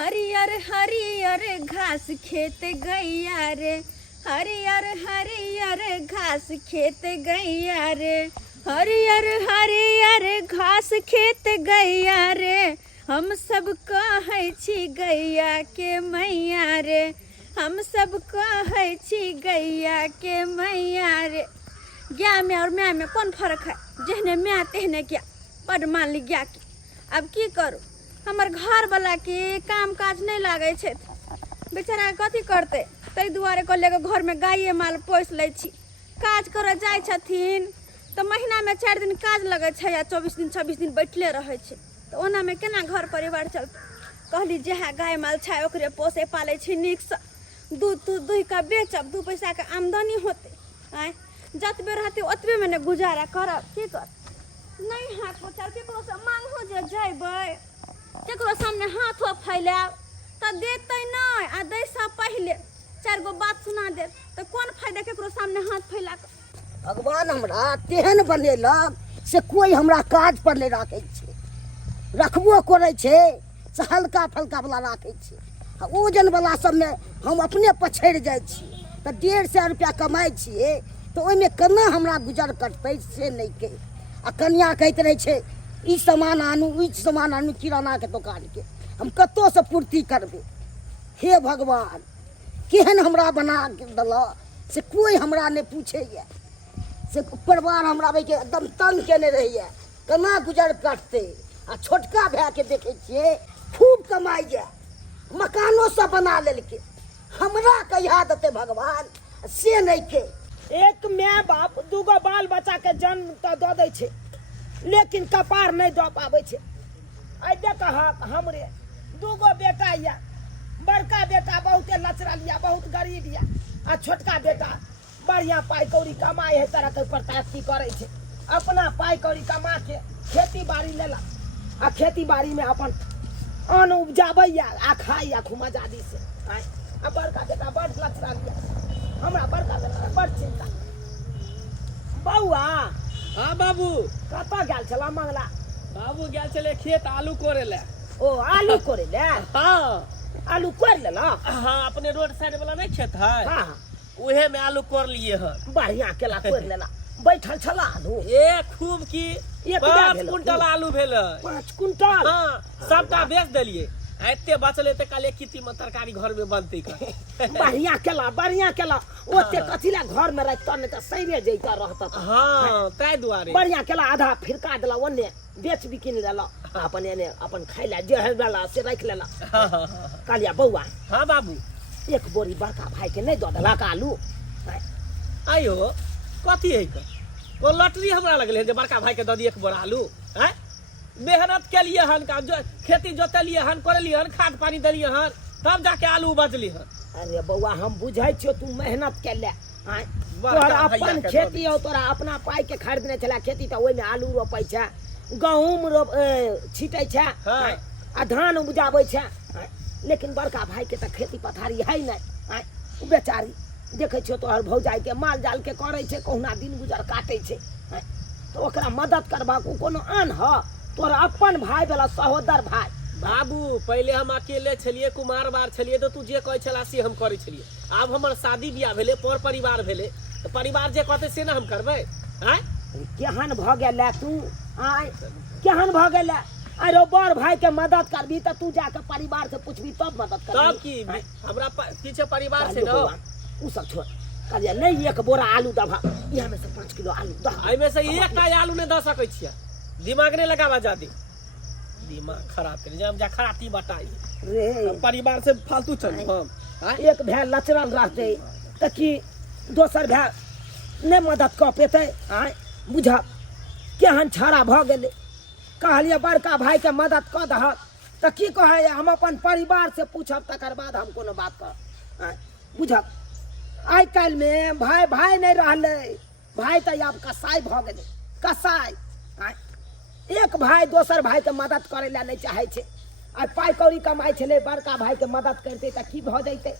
हरियर हरियर घास खेत गैया रे, हरियर हरियर घास खेत गैया रे, हरियर हरियर घास खेत गैया रे, हम सब कहै छी गैया के मैया रे, हम सब कहै छी गैया के मैया रे। गाय में और माय में कौन फर्क है? जहने माय तेहने क्या बड़ मान ली गाय की। अब की करूँ, हमर घर वाला के काम काज नहीं लागे छे, बेचारा कथी करते, तै दुआरे कहले घर में गाये माल पोस लै छी। काज करे जाय छथिन तो महीना में 4 दिन काज लगे छे या 24 दिन 26 दिन बैठले रहे छे, तो ओना में केना घर परिवार चलते। कहली जहाँ गाय माल छे ओकरे पोसे पाले छी नीक से, दूध दूध का बेचब, 2 पैसा के आमदनी होते। आय जतबे रहते ओतबे में ने गुजारा करब, की कर नहीं हाथ पचार केकरो से मांगहो जे जइबै, केकरो सामने हाथो फैलाब तो देते नहीं, आ दै से पहले 4 गो बात सुना दे तो कौन फायदा केकरो सामने हाथ फैला के। भगवान हमरा तेहन बनेलक से कोई हमरा काज पर नहीं राखे छे, रखबो करे छे से हल्का फल्का वाला राखे छे, ओजन वाला सब में हम अपने पछड़ जाय छी। तो 150 रुपया कमाई छिए तो ओइमे केना हमरा गुजर करते से नहीं के। आ कन्या कहत रहे छे ई सामान आनू ई सामान आनू किराना के दुकान के, हम कतो से पूर्ति करबे। हे भगवान केहन हमरा बना देला से कोई हमरा नहीं पूछे ये, से परिवार हमरा के एकदम तंग केने रहिए, केना गुजर करते। आ छोटका भाई के देखे छिए खूब कमाई है, मकानो सब बना लेलके, हमरा कहिया देते भगवान से नहीं के। एक माय बाप 2 गो बाल बच्चा के जन्म तो दे दै छे, लेकिन कपार नहीं दे पावे छे। आई देख हमरे 2 गो बेटा या, बड़का बेटा बहुते लचरा लिया, बहुत गरीब या, आ छोटका बेटा बढ़िया पाई कौड़ी कमाई है, तरह के प्रताप्ति करे छे। अपना पाई कौड़ी कमा के खेती बाड़ी लेला, आ खेती बाड़ी में अपन अन्न उपजाबै या आ खाई या खूब आजादी से। आय आ बड़का बेटा बड़ लचरा लिया, हमरा बड़का बेटा बड़ चिंता। बउआ हाँ बाबू। कतऽ गेल छला मंगला? बाबू गेल चले खेत आलू कोरे ले। ओ आलू कोरे ले? हाँ आलू कोर लेला? हाँ, अपने रोड साइड वाला नहीं खेत है, हाँ उहे में आलू कोर लिए है। बढ़िया केला कोर लेला। बैठल छला आलू? ए खूब की एक 5 कुंटल आलू भेले। 5 कुंटल? हाँ, सबटा बेच देलिए। एते बचले ते काले किती में तरकारी घर में बनते का। बढ़िया केला। ओते कथी ला घर में रखता, नहीं तो सैरे जैता रहता। हाँ तै दुआरे बढ़िया केला आधा फिरका देला, ओने बेच बिकिन लेला, अपन एने अपन खाइ ला जे हेला से रख लेला। कहलिया बउआ हाँ बाबू, एक बोरी बड़का भाई के नहीं दो देला आलू? आयो कथी है का को लटरी हमरा लगले जे बड़का भाई के द दी 1 बोरा आलू। हैं मेहनत के लिए हन का जो खेती जोतलिए हन, करलिए हन, खाद पानी दलिए हन, तब जाके आलू बचली हन। अरे बउआ हम बुझाई छियो तू मेहनत के ले, बड़का तोरा भैया अपन के खेती हो, तोरा अपना पाई के खरीदने चला खेती, तो ओइ में आलू रोपै छै, गहूम छीटै छै, हाँ। आ धान उपजाबै छै। लेकिन बड़का भाई के तो खेती पथारी है नहीं, बेचारी देखे छियो तोहर भौजाई के माल जाल के करे छे, कहुना दिन गुजर काटे छे, तो ओकरा मदद करबा को कोनो आन ह? तोरा अपन भाई वाला सहोदर भाई। बाबू पहले हम अकेले छलिए, कुमार बार छलिए, तो तू जे कहे छला से हम करे छलिए। अब हमर शादी बियाह भेले, पर परिवार भेले, तो परिवार जे कहते से ना हम करबै। हैं केहन भ गेल तू? आय केहन भ गेल? अरे बड़ भाई के मदद करबी तो तू जाके परिवार से पूछबी तब मदद करबी। तब की हमरा पीछे परिवार से ना उ सब छोड़। कहलिए नहीं 1 बोरा आलू दबा, यहाँ में से 5 किलो आलू दबा। आई में से एकटा आलू ने द सकै छियै, दिमाग ने लगावा जादे, दिमाग खराब कर जब जा खराती बताई रे परिवार से फालतू चल हम। एक भाई लचरल रहते तो कि दोसर भाई ने मदद कर पेते। आय बुझा केहन छाड़ा भ गेले। कहलिए बड़का भाई के मदद कर दह तो की कहे, हम अपन परिवार से पूछब तकर बाद हम कोनो बात कर। बुझब आइ काल में भाई भाई नहीं रहले, भाई तो अब कसाई भ गेले, कसाई। एक भाई दोसर भाई के मदद करे ला नहीं चाहे छे, आ पाई कौड़ी कमाई छले, बड़का भाई के मदद करते तो की भ जैते।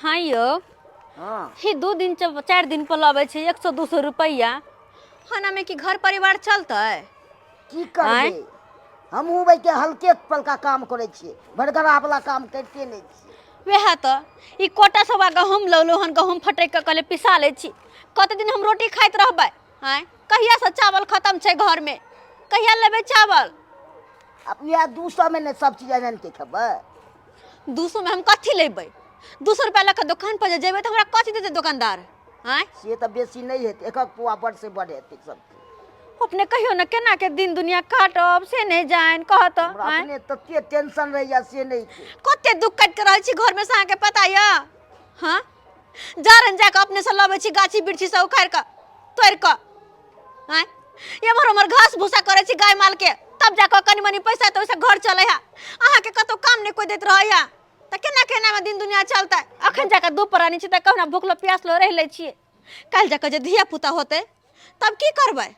हाँ यो, हाँ ही 2 दिन 4 दिन पर लबे छे 100-200 रुपया, खाना में कि घर परिवार चलते? की करबे? हमहूँ भाई के हल्के पलका काम करे छियै, भड़गड़ा वाला काम करते नहीं छियै। वह तो ई कोटा सवा गहूम लौलो हन, गहूम फटक के कहले पिसा ले छी। कते दिन हम रोटी खाइत रहबै? हैं कहिया से चावल खत्म छै घर में, कहिया लेबै चावल? अब यह 200 में ने सब चीज आन के खेबै। 200 में हम कथी लेबै? 200 रुपया लऽ के दुकान पर जेबै तो हमरा कथी देतै दुकानदार? हैं से तो बेसी नहीं हेतै, एक पुआ बड़ से बड़ हेतै सब। अपने कहियो न केना के दिन दुनिया काटब से नहीं जान कहत। हमरा अपने तते टेंशन रहैया से नहीं छै। कते दुख काट के रहै छी घर में से अहाँ के पता य? हां जारन जाके अपने से लबै छी गाछी बिरछी से उखाड़ के तोड़ के। हैं एमहर हमर घास भूसा करे छी गाय माल के, तब जाके कनी मनी पैसा तो ओइसे घर चले है। अहाँ के कतो काम नहीं कोई देत रहैया त केना केना में दिन दुनिया चलतै? अखन जाके दू परानी छी त कहना भूखलो प्यासलो रह ले छिए, काल जाके जे धिया पुता होते तब की करबै?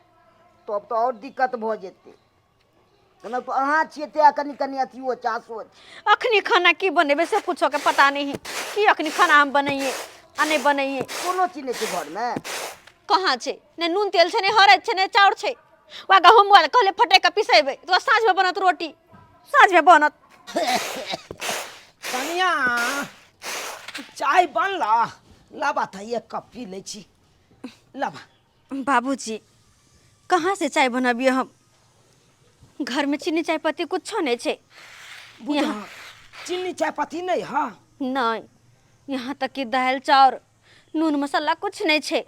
तब तो और दिक्कत भ जेतै। केना तो अहाँ छियै ते कनी कनी अथियो चासो। अखनी खाना की बनेबे से कुछो के पता नहीं कि अखनी खाना हम बनैये आ नहीं बनैये। कोनो चीज नहीं छै घर में। कहाँ छै? ने नून तेल छै, ने हरद छै, ने चाउर छै। वा गहूम वाला कहले फटे के पिसेबै तो साँझ में बनत रोटी, साँझ में बनत। कनिया चाय बनला, लाबा था एक कप पी ले छी, लाबा। बाबूजी कहाँ से चाय बनाबिए हम? घर में चीनी चाय पत्ती कुछ नहीं छै। बुझा चीनी चाय पत्ती नहीं है? नहीं, यहाँ तक कि दाल चाउर नून मसाला कुछ नहीं छै।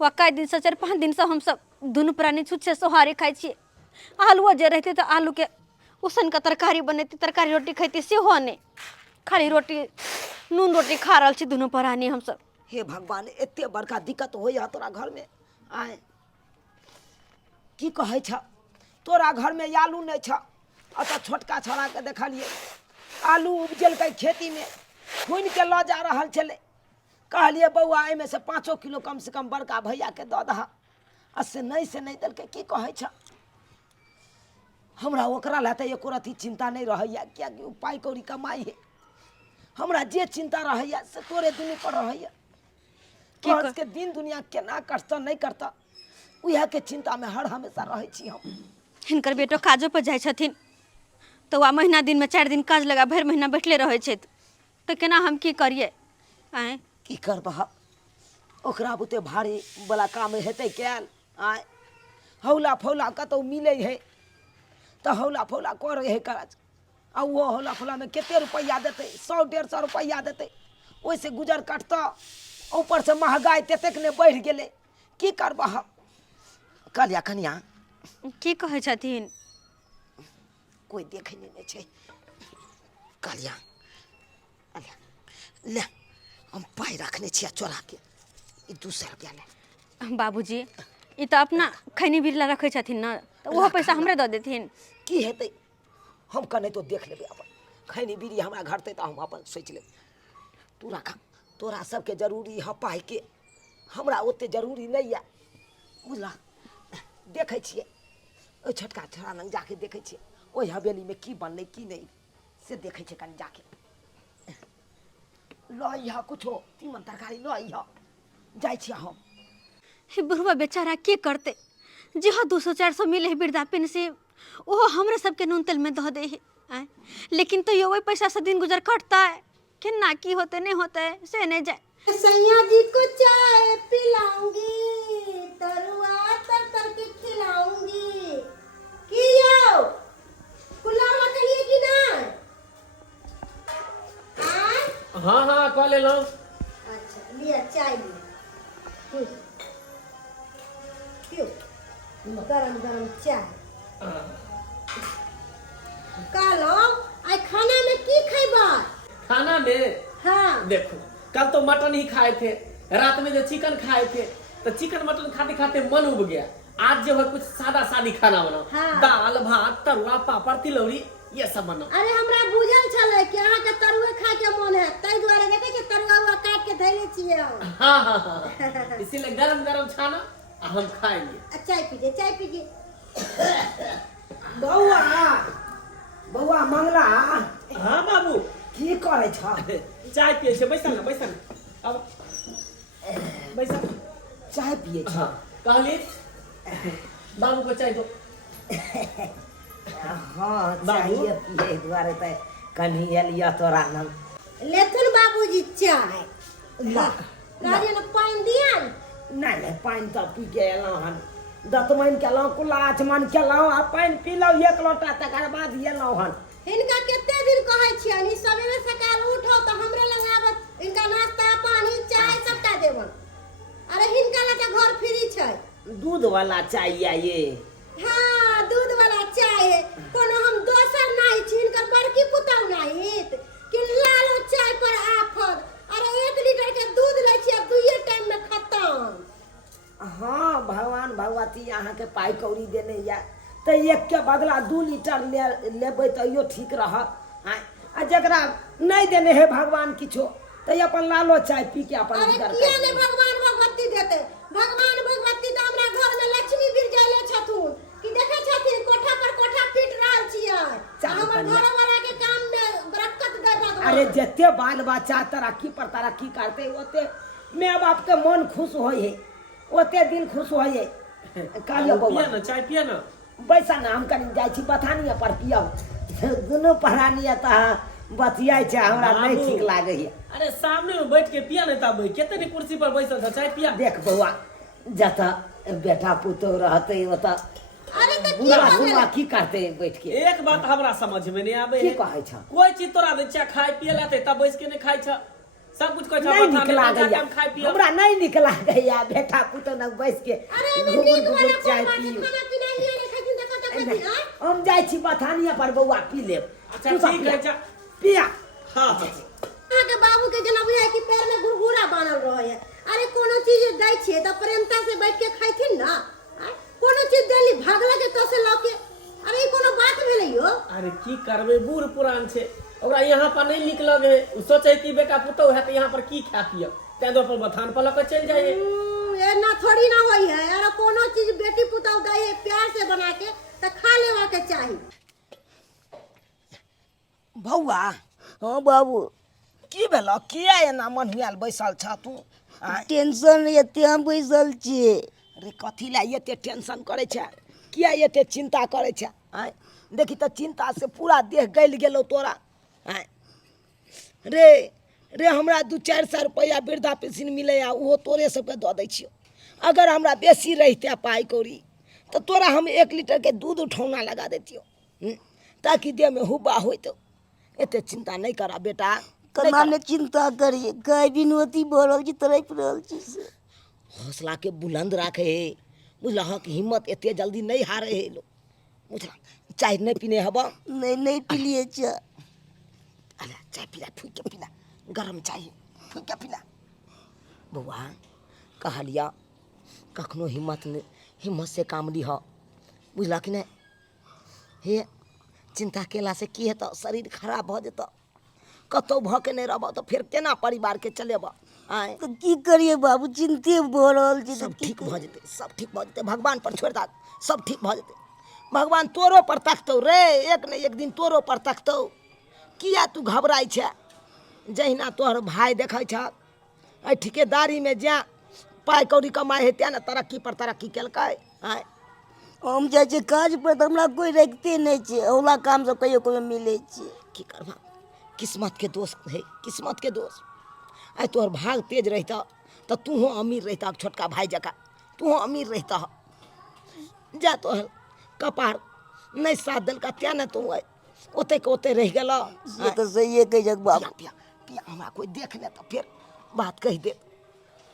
वा कई दिन से 4-5 दिन से हम सब दुनू प्राणी छुच्छे सोहारी खाई छिए। आलूओ जे रहते तो आलू के उसन का तरकारी बनेती, तरकारी रोटी खैती से हो नहीं, खाली रोटी नून रोटी खा रहल छी दुनू प्राणी हम सब। हे भगवान एते बड़का दिक्कत होइया तोरा घर में। आए की कहै छ तोरा घर में आलू नहीं छ? अत छोटका छोरा के देखलिए आलू उपजेलकै खेती में, खुनि के ल जा रहल छले। कहलिए बौआ एमे से 5 किलो कम से कम बड़का भैया के दऽ दहा। आ से नहीं देलकै। की कहै छ? हमरा ओकरा ला तऽ एको रती चिंता नहीं रहैया, कियाकि ओ पाई कौड़ी कमाई है। हमरा जे चिंता रहैया से तोरे दुनू पर रहैया। की के दिन दुनिया केना करता नहीं करता उहे के चिंता में हर हमेशा रहै छी हम। हिनकर बेटो काजो पर जाइ छथिन तो वह महीना दिन में 4 दिन काज लगा भर महीना बैठले रहे छै तो केना हम की करिए? आए की करबह? ओकरा बुते भारी वाला काम हेतै कैल? आए हौला फौला कतौ मिलै है तो हौला फौला करे है काज। आ वो हौला फौला में कते रुपया देते? 100-150 रुपया देते, ओइसे गुजर कटता। ऊपर से महंगाई ततेक ने बढ़ गेले, की करबह? कहलिया कनिया की कहै छथिन? कोई देखे नहीं छै। कहलिया ले हम पाई रखने छिया चोरा के, 200 रुपया ले। बाबूजी ई तो अपना खैनी बिरला रखे छथिन ना, तो वो पैसा हमरे दऽ देथिन। की हेतै? हम कने तो देख लेबै अपन खैनी बीड़ी हमरा घटतै तो हम अपन सोच लेबै। तू रखा, तोरा सबके जरूरी है पाई के, हमरा ओते जरूरी नहीं है। बुझला? देखै छियै ओ छोटका छोरा लग जाके देखै छियै ओहि हवेली में की बनलै की नहीं से देखै छियै। कनि जाके लइह कुछो तीमन तरकारी लइह, जाइ छियै हम। हे बुढ़वा बेचारा की करते? जहाँ 200-400 मिले है वृद्धा पेंशन ओहो हमरे सबके नून तेल में दह दे है। लेकिन तो यो वही पैसा से दिन गुजर कटता है। केना की होते नहीं होते से नहीं जाए। सैया जी को चाय पिलाऊंगी, तरुआ तर के खिलाऊंगी। कियो पुलाव कहिए कि ना? हाँ हाँ कह ले लो। अच्छा लिया चाय लिया, पियो गरम गरम चाय। कालो आई खाना में की खैबा? खाना में हाँ देखो कल तो मटन ही खाए थे, रात में जो चिकन खाए थे तो चिकन मटन खाते खाते मन उब गया। आज जो है कुछ सादा सादी खाना बनाओ। हाँ। दाल भात तरुआ पापड़ तिलौरी ये सब बनाओ। अरे हमरा बुझल छले कि अहाँ के तरुआ खाए के मन है, तै द्वारे देखे के तरुआ काट के धैले छियै। हाँ हाँ हाँ इसीलिए गरम गरम छाना हम खाएंगे। चाय पीजिए, चाय पीजिए। बौआ बौआ मंगला हाँ बाबू की करे छ? चाय पिए छे, बैसा ना बैसा ना, अब बैसा। चाय पिए छ? हाँ कहली बाबू को चाय दो। हाँ बाबू? चाहिए पिए दुआरे त कनी एलिया तोरा नम लेथुन बाबूजी चाय गाड़ी ने पानी दिया नहीं पानि तऽ पी के एलहुँ हन दतमनि केलहुँ कुल्ला आचमन केलहुँ आ पानि पीलहुँ एक लोटा तकर बाद एलहुँ हन इनका कितने दिन कहै छियन ई सवेरे सकाल उठो त हमरे लग आबत इनका नाश्ता पानी चाय सबटा देबन अरे हिनका लग घर फ्री छै दूध वाला चाहिए ये हाँ दूध वाला चाय है कोनो हम दोसर नहीं छी इनकर बड़की पुतौ नहीं कि लालो चाय पर आफत अरे 1 लीटर के दूध लै छी अब 2 टाइम में खत्म हाँ भगवान भगवती अहाँके पाइ कौड़ी देने या तऽ एक के बदला 2 लीटर लेबै तैयो ठीक रहत आ जकरा नहीं देने है भगवान किछो तऽ अपन लालो चाय पी के अपन अरे गुजर किया कर ने भगवान भगवती देते भगवान भगवती तो हमरा घर में लक्ष्मी गिर जाले छथुन कि देखे छथिन कोठा पर कोठा पीट रहल छियै चालू हमर करिया। घर वाला के काम में बरकत दे भगवान अरे जते बाल बच्चा तरक्की पर तरक्की करते ओते माय बाप के मन खुश होय है ओते दिल खुश होय है कालियो पिया बौआ ना चाय पिया ना बैसा ना हम कनी जाइ छी बथानिया पर पियब दुनू पढ़ानिया तऽ बतियाइ छै हमरा नहीं बाबू। ठीक लागे है अरे सामने में बैठ के पिया नहीं तब केते ने कुर्सी पर बैसल था चाय पिया देख बौआ जतऽ बेटा पुतौ रहते ओतऽ अरे तो की बुढ़ा भगवान बुढ़ा की करते बैठ के एक बात हमरा समझ में नहीं आवे की है कहै छ कोई चीज तोरा दे छै खाए पिए लाते तब बैस के नहीं खाई छ सब कुछ कहै छ नहीं बता निक लागैया खाए पिए हमरा नहीं निक लागैया बेटा पुतौ न बैस के अरे घुमुर नीक घुमुर वाला चाय चाय पी खाना पीना हिया ने खातिर देखत देखत हां हम जाइ छी बथानिया पर बौआ पी लेब अच्छा तू सब ठीक पिया। है चा पिया हां हां अहाँ के बाबू के जना बुझाय कि पैर में घुरघुरा बानल रहे है अरे कोनो चीज दै छियै त प्रेमता से बैठ के खाइथिन ना आँ? कोनो चीज देली भागला के तो से लके अरे ई कोनो बात भेलै यो अरे की करबे बूढ़ पुरान छे ओकरा यहाँ पर नहीं निक लगे उ सोचे कि बेटा पुतौ है तो यहाँ पर की खा पियब तै दो पर बथान पर लके चल जाए एना थोड़ी ना होई है अरे कोनो चीज बेटी पुतौ दै है प्यार से बना के त खा लेवा के चाही बौआ हाँ बाबू की भेलो किया एना मनहुआल बैसल छ तू आँय? टेंशन एते हम बैसल छियै रे कथी ला एते टेंशन करे छ किया एते चिंता करे छ आँय देखी त चिंता से पूरा देह गल गेलो तोरा आँय रे रे हमरा 2-400 रुपया वृद्धा पेंशन मिले आ ओहो तोरे सबके दऽ दै छियो अगर हमरा बेसी रहिते पाई कौड़ी तो तोरा हम 1 लीटर के दूध उठौना लगा देतियो ताकि देह में हुब्बा होइतो एते चिंता नहीं करा बेटा नहीं कना करा। ने चिंता करिए गाय बिनवती भरल छी तरफ रहल छी से हौसला के बुलंद रखे है बुझल कि हिम्मत एते जल्दी नहीं हारे है लोग बुझल चाय नहीं पीने हब नहीं पिलिए चा अरे चाय पीला फूक के पीला गरम चाय फूक के पीला बउआ कहलिया कखनो हिम्मत से काम लिह बुझल कि नहीं हे चिंता केला से की हेतौ शरीर खराब भ जेतौ कतौ भ के नहीं रहब तो फिर केना परिवार के चलेब आय तो की करिए बाबू चिंते भरल छी सब ठीक भ जेतै सब ठीक भ जेतै भगवान पर छोड़ दा सब ठीक भ जेतै भगवान तोरो पर तकतौ रे एक न एक दिन तोरो पर तकतौ किया तू घबराई छै जहिना तोहर भाई देखै छ एहि ठिकेदारी में जा पाई कौड़ी कमाई है त्या न तरक्की पर तरक्की केलकै आय हम जाइ छी काज पर त हमरा कोई रखते नहीं छै औला काम सब कहियो कहियो मिले छै की करबा किस्मत के दोष है किस्मत के दोष आइ तोहर भाग तेज रहता तो तू अमीर रहता छोटका भाई जका तू अमीर रहता जा तोहर कपार नहीं साथ दिलका त्या न तू ओते के ओते रह गेल से तो सही कह जक पिया बाबू पिया पिया हमरा कोई देख ले तो फिर बात कह दे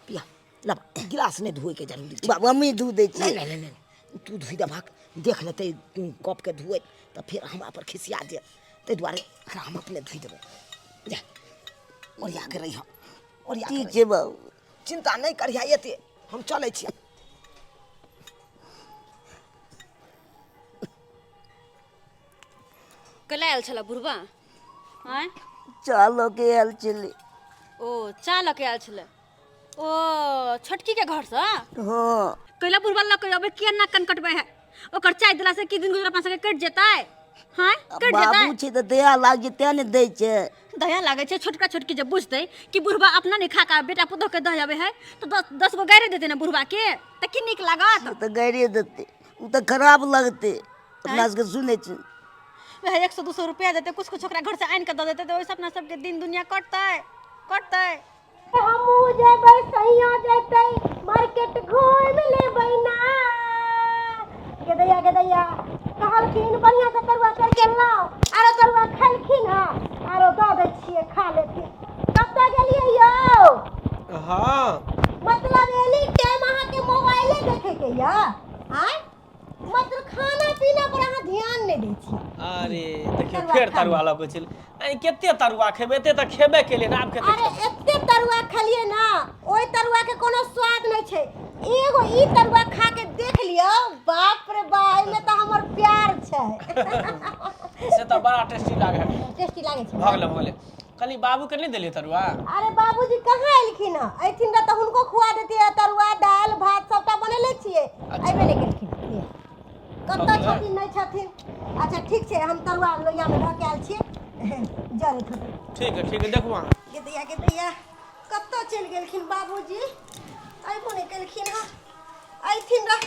पिया लब गिलास नहीं धोए के जरूरी छै बाबू हमी दूध दे छी नहीं नहीं नहीं तू धोई दे भाग देख लेते तू कप के धोए तो फिर हमरा पर खिसिया दे ताहि दुआरे एकरा हम अपने धोई देबै जा ओरिया के रही ओरिया के ठीक रही। छै बाबू चिंता नहीं करिया एते हम चलै छी कला आयल छला बुढ़बा आँय चलो के आयल चले ओ चा लऽ के आयल छलै ओ छोटकी के घर से हाँ कैला बुढ़बा लऽ के अबे किया ना कनकटबे है ओकर चाय दिला से की दिन गुजर अपना सबके कट जेतै हाँ कट बाबू जेतै छै तऽ दया लाग जेतै ने दै छै दया लागे छै छोटका छोटकी जब बुझतै कि बुढ़बा अपना नहीं खा का बेटा पुतोह के दह जाबे है तो 10 गो गायरे देते ना बुढ़बा के त की निक लागत तऽ गायरे देतै उ तऽ खराब लगतै अपना सबके सुनै छी वह 100-200 रुपया देते कुछ कुछ ओकरा घर से आनि के दे देते तो ओइसे अपना सबके दिन दुनिया कटतै हमू जेबै सैया जेतै मार्केट घूम लेबै ना गेदैया कहलखिन बढ़िया से तरुआ करके लाओ आरो तरुआ खैलखिन हँ आरो दऽ दै छियै खा लेथिन कब तक गेलियै यौ हाँ मतलब एनी टाइम अहाँके मोबाइले देखेके यऽ आय मतलब खाना पीना पर अहाँ ध्यान नहि दै छी अरे देखियो तरुआ फेर खा तरुआ लगे छल केते तरुआ खेबे एते तऽ खेबे केलिए ना आब अरे केते एते तरुआ खलिए ना ओइ तरुआ के कोनो स्वाद नहीं छै एगो ई तरुआ खा के देख लियो बाप रे बाप में तो हमर प्यार छै से तऽ बड़ा टेस्टी लागे टेस्टी लागे छै भगले कनी बाबू के नहीं देलिए तरुआ अरे बाबूजी कहाँ एलखिन हँ ऐथिन रह तऽ हुनको खुआ देतियै तरुआ दाल भात सबटा बनेले छियै अइबे नहीं केलखिन कतऽ छथिन नहीं छथिन अच्छा ठीक छै हम तरुआ लोहिया में धऽ के आयल छियै जरे थोड़ी ठीक है देखू अहाँ गेदैया कतऽ चलि गेलखिन बाबूजी अइबो नहि केलखिन हँ अइथिन रह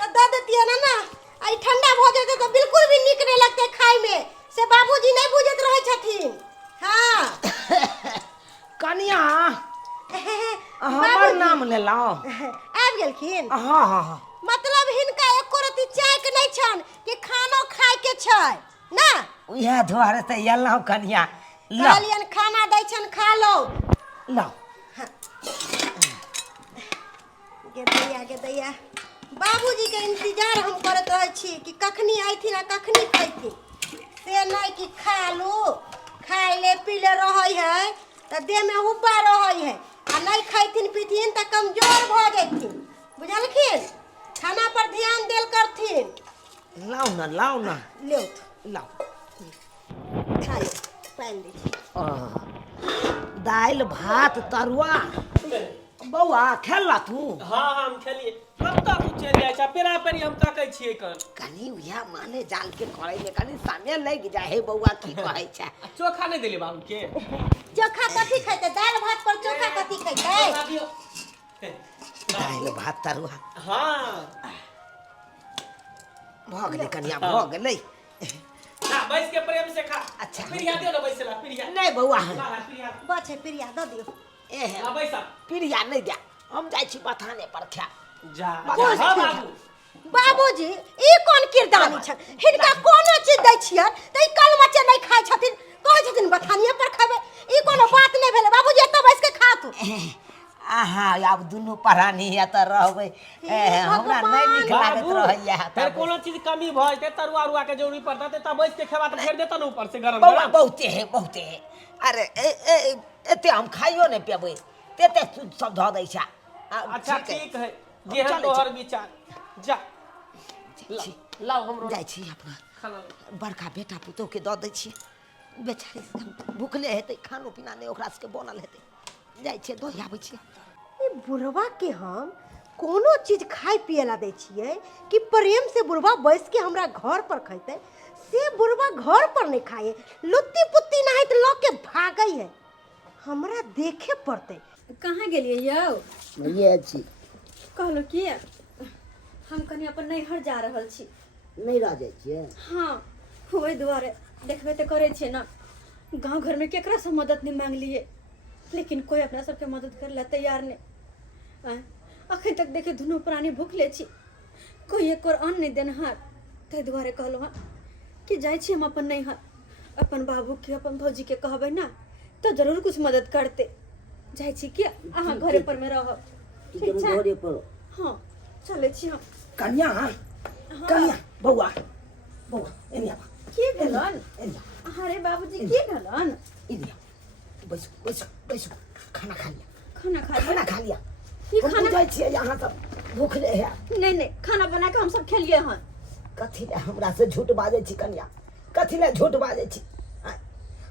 तऽ दऽ देतियै ना आई ठंडा भऽ जेतै तऽ बिल्कुल भी नीक नहीं लगतै खाय में से बाबूजी नहीं बुझैत रहै छथिन हाँ कनिया हमर नाम लेलौं आबि गेलखिन हाँ मतलब हिनका एको रति चाक नहीं छन कि खानो खाय के छै ना उहे दुआरे तऽ एलौं कनिया कहलियन खाना दै छन खा लो लाओ गेदैया बाबूजी के इंतजार हम करत रहै छी कि कखनी आइथिन आ कखनी खैथिन से नहीं कि खा लो खाय ले पी ले रहै है तऽ देह में हुब्बा रहै है आ नहीं खैथिन पीथिन तऽ कमजोर भऽ जैथिन बुझलखिन खाना पर ध्यान देल करथिन लाओ ना लियो लाओ खाइ पानि दै छी दाल भात तरुआ बौआ खेला तू हाँ हम खेलिए कत्ता तू चलि जाइ छ पेरा पेरी हम ताकै छियै कनी उहे माने जाल के करे में कनी समय लग जाए हे बौआ की कहै छै चोखा नहीं देलिए बाबू के चोखा कथी खैते दाल भात पर चोखा कथी खैते दाल भात तरुआ हाँ भऽ गेलै कनिया भऽ गेलै ना बैस के प्रेम से खा अच्छा। पिरिया दियो ना बैसला पिरिया नहीं बौआ पिरिया बचे प्रिया दऽ दियौ एह ना बैसा पिरिया नहीं दे हम जाइ छी बथाने पर खा जा जा, हाँ बाबू बाबूजी ई कोन किरदानी छन हिनका कोनो चीज दै छियै तऽ ई कल मचे नहीं खाइ छथिन कहै छथिन बथानिए पर खाबे ई कोनो बात नहीं भेलै बाबूजी एतऽ बैस के खा तू आहा आब दुनू प्राणी या तऽ रहबै हमरा नहीं नीक लागैत रहैया फिर कोनो चीज कमी भ जेतै तरुआ उरुआ के जरूरी पड़ता त बैस के खेबा त फेर देता न ऊपर से गरम बौआ गरम बहुते है अरे एते हम खाइयो नहीं पेबै तेते सब धऽ दै छै अच्छा ठीक है जेहन तोहर विचार जा लाओ हमरो जाइ छी अपना खाना बड़का बेटा पुतोह के दऽ दै छी बेचारी भूखले हेतै खानो पीना नहीं ओकरा सबके बनल हेतै जाइ छियै दऽ आबै छियै ई बुढ़वा के हम कोनो चीज खाय पिए ला दै छियै कि प्रेम से बुढ़वा बैस के हमरा घर पर खैते से बुढ़वा घर पर नहीं खाए लुत्ती पुत्ती नहीं तो लोग के भागै है हमरा देखे पड़ते कहाँ गेलिए यौ ये छी कहलो कि हम कनी अपन नैहर जा रहल छी नहीं रह जाइ छियै हाँ ओहि दुआरे देखबे तऽ करे छियै ना गांव घर में केकरा से मदद नहीं मांगलिए लेकिन कोई अपना सबके मदद करे ला तैयार नहीं अखन तक देखे दुनू प्राणी भूखले छी कोई एक और अन्न नहीं देनहार ताहि दुआरे कहलहुँ हँ कि जाइ छी हम अपन नैहर अपन बाबू के अपन भौजी के कहबै ना तो जरूर कुछ मदद करते जाइ छी कि अहाँ घरे पर में रहब ठीक छै घरे पर हाँ चले छी हम कन्या कन्या बौआ एने आबा की भेलन एने अरे बाबूजी की भेलन एने बैसो खाना खा लिया खाना खा लिया खा लिया की हम खाना जाइ छियै यहाँ सब भूखले है नहीं खाना बना के हम सब खेलिए हन कथी ले हमरा से झूठ बाजै छी कन्या कथी ले झूठ बाजै छी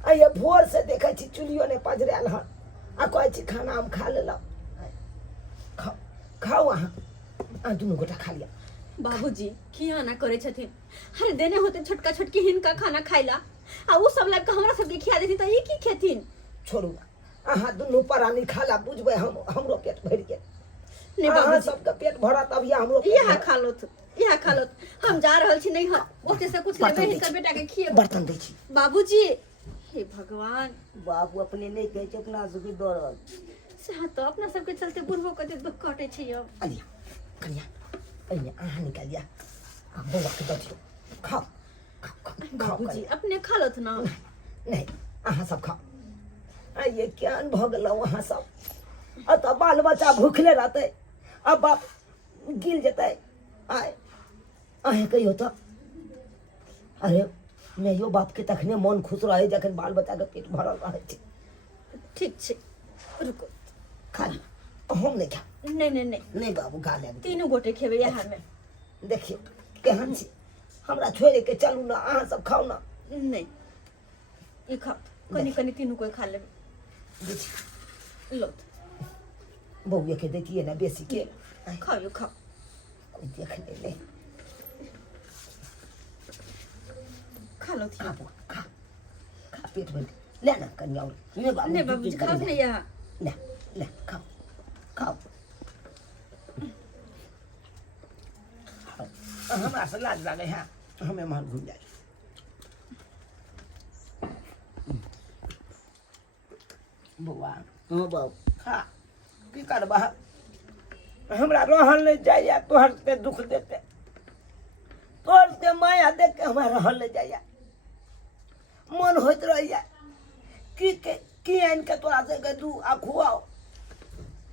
आइए भोर से देखै छी चुलियो ने पजरायल हन आ कहै छी खाना हम खा लेलहुँ खाओ अहाँ दुनू गोटा खा लिया बाबूजी किया ना करे छथिन अरे देने होते छोटका छोटकी हिनका खाना खाइला आ उ सब लाग के हमरा सब के खिया देथिन त ई की खेथिन छोड़ू अहाँ दुनू प्राणी खाला बुझबै हमरो पेट भरि गेल नहीं अहाँ बाबूजी सबके पेट भरत अभी हमरो ये खा लो यह खा लो हम जा रहल छी नहीं ह ओते से कुछ लेबे बर्तन हिनकर दै बेटा के खिए बर्तन दै छी बाबूजी हे भगवान बाबू अपने नहीं कहे अपना सबके दौड़ल से हाँ तो अपना सबके चलते बुढ़बो कते दुख कटे छी अब अलिया कनिया पहिने अहाँ निकालिया आ बौआ के दऽ दियौ खाओ खाओ खाओ बाबूजी अपने खा लो ना नहीं अहाँ सब खाओ आ ये क्यान भऽ गेलौ अहाँ सब अतऽ बाल बच्चा भूखले रहतै अब बाप गिल जेतै आय अहें कहियो तऽ अरे माइयो बाप के तखने मन खुश रहे जखन बाल बच्चा के पेट भरल रहे छै ठीक छै रुको खा ली हम नहीं खा नहीं नहीं नहीं नहीं बाबू खा लेब तीनों गोटे खेबे यहाँ में देखियो केहन छी हमरा छोड़े के चलू ना अहाँ सब खाओ ना नहीं ये खाओ कनी कनी तीनों को खा लेबे देखी लो बउए के दैतियै ना बेसी के खाओ यो खाओ कोई देख ले खा लो थी खा बउआ खा खा पेट भर ले ना कन्या ले बाबू नहीं बाबूजी खाओ नहीं यहाँ ले ले खाओ खाओ हमरा से लाज लागे है हमें मन घूम जाए बउआ हाँ बाबू खा की करबा हमरा रहल नहीं जाइए तोहर के दुख देते तोहर के माया देख के हमरा रहल नहीं जाइए मन होत रहिए की आन के तोरा से के दू आ खुआओ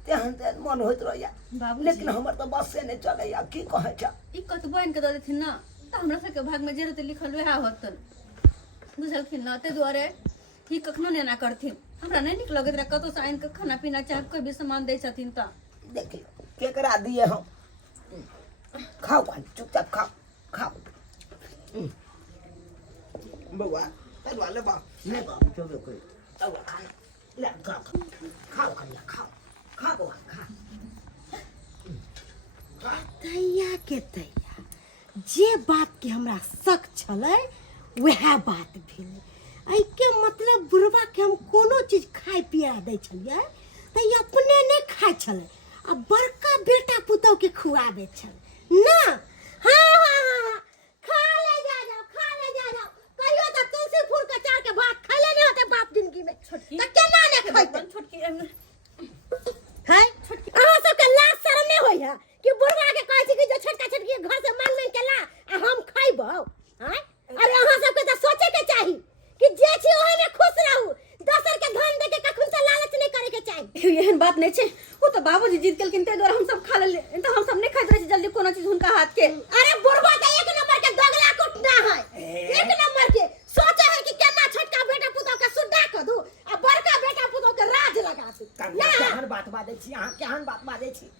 तेहन तेहन मन होत रहिए बाबूजी लेकिन हमर तो बस से नहीं चलैया की कहे छ ई कत बन के दे देथिन ना त हमरा सबके भाग में जे रहते लिखल वह होतन बुझलखिन ना ते दुआरे ही कखनो ने ना करथिन हमरा नहीं निक लगत रहा कतो से आइन के खाना पीना चाहे कोई भी सामान दे छथिन त देखियो केकरा दिए हम खाओ खाली चुपचाप खाओ खाओ बउआ तलवा ले बा ले बा चोबे कोई तलवा खा ले खाओ खाओ खाओ खाओ खा बउआ खा तैया के तैया जे बात के हमरा शक छलै वह बात भेल आई के मतलब बुढ़वा के हम कोनो चीज खाए पिया दै छलियै त ई अपने नहीं खाए छलै आ बड़का बेटा पुतौ के खुआबे छल ना हाँ हाँ हाँ खा ले जा जाओ कहियो त तुलसी फूल के चार के भात खैले नहीं होते बाप जिंदगी में छोटकी त केना ने खैते छोटकी है अहाँ सबके लाज शरम नहीं होइया कि बुढ़वा के कहै छी कि जो छोटका छोटकी घर से मांग मांग के ला आ हम खैबो हैं अरे अहाँ सबके त सोचे के चाही कि जे छी ओहे में खुश रहू दोसर के धन दे के कखन से लालच नहीं करे के चाही एहन बात नहीं छे वो तो बाबूजी जीत केलखिन ते द्वारा हम सब खा ले तो हम सब नहीं खाइत रहे छी जल्दी कोनो चीज हुनका हाथ के अरे बुढ़वा त एक नंबर के दोगला कुटना है एक नंबर के सोचे है कि केना छोटका बेटा पुतौ के सुद्धा क दू आ बड़का बेटा पुतौ के राज लगा दू कन्या केहन बात बाजै छी अहाँ केहन बात बाजै छी